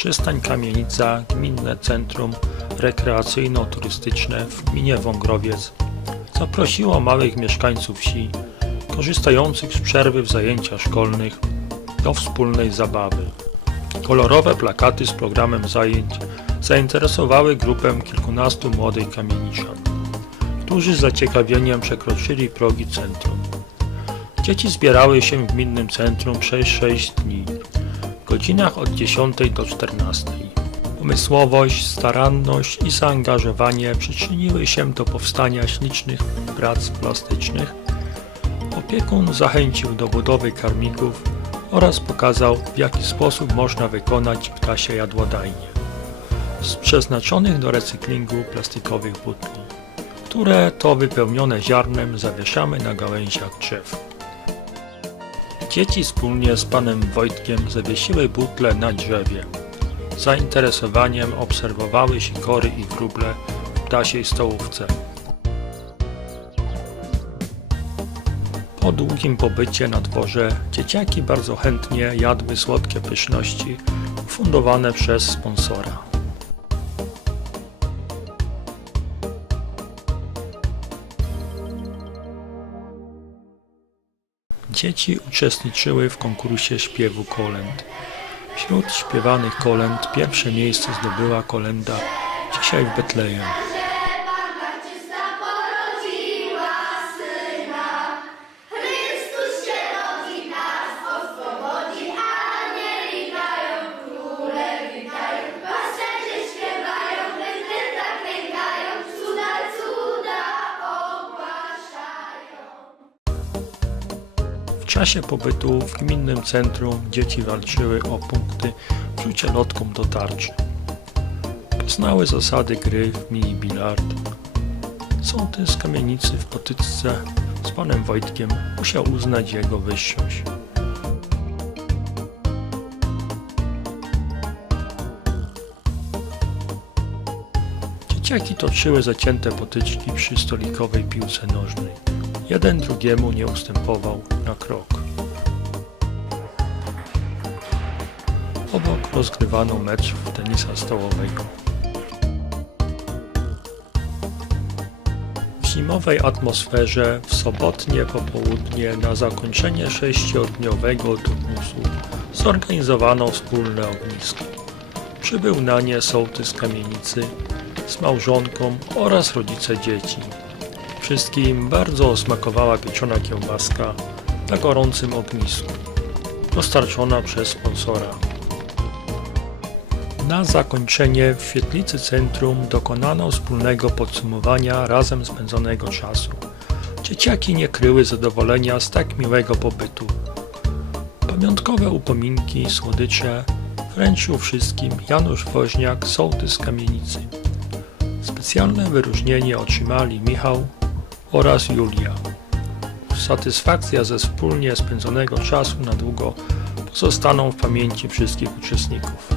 Przystań Kamienica, Gminne Centrum Rekreacyjno-Turystyczne w gminie Wągrowiec zaprosiło małych mieszkańców wsi, korzystających z przerwy w zajęciach szkolnych, do wspólnej zabawy. Kolorowe plakaty z programem zajęć zainteresowały grupę kilkunastu młodych kamieniczan, którzy z zaciekawieniem przekroczyli progi centrum. Dzieci zbierały się w gminnym centrum przez 6 dni, godzinach od 10 do 14. Umysłowość, staranność i zaangażowanie przyczyniły się do powstania ślicznych prac plastycznych. Opiekun zachęcił do budowy karmików oraz pokazał, w jaki sposób można wykonać ptasie jadłodajnie z przeznaczonych do recyklingu plastikowych butli, które to wypełnione ziarnem zawieszamy na gałęziach drzew. Dzieci wspólnie z panem Wojtkiem zawiesiły butle na drzewie. Zainteresowaniem obserwowały sikory i wróble w ptasiej stołówce. Po długim pobycie na dworze dzieciaki bardzo chętnie jadły słodkie pyszności fundowane przez sponsora. Dzieci uczestniczyły w konkursie śpiewu kolęd. Wśród śpiewanych kolęd pierwsze miejsce zdobyła kolenda Dzisiaj w Betlejem. Czasie pobytu w gminnym centrum dzieci walczyły o punkty w rzucie lotką do tarczy. Poznały zasady gry w mini bilard. Sołtys kamienicy w potyczce z panem Wojtkiem musiał uznać jego wyższość. Dzieciaki toczyły zacięte potyczki przy stolikowej piłce nożnej. Jeden drugiemu nie ustępował na krok. Obok rozgrywano mecz tenisa stołowego. W zimowej atmosferze w sobotnie popołudnie na zakończenie sześciodniowego turnusu zorganizowano wspólne ognisko. Przybył na nie sołtys kamienicy z małżonką oraz rodzice dzieci. Wszystkim bardzo smakowała pieczona kiełbaska na gorącym ognisku, dostarczona przez sponsora. Na zakończenie w świetlicy centrum dokonano wspólnego podsumowania razem spędzonego czasu. Dzieciaki nie kryły zadowolenia z tak miłego pobytu. Pamiątkowe upominki, słodycze wręczył wszystkim Janusz Woźniak, sołtys Kamienicy. Specjalne wyróżnienie otrzymali Michał oraz Julia. Satysfakcja ze wspólnie spędzonego czasu na długo pozostaną w pamięci wszystkich uczestników.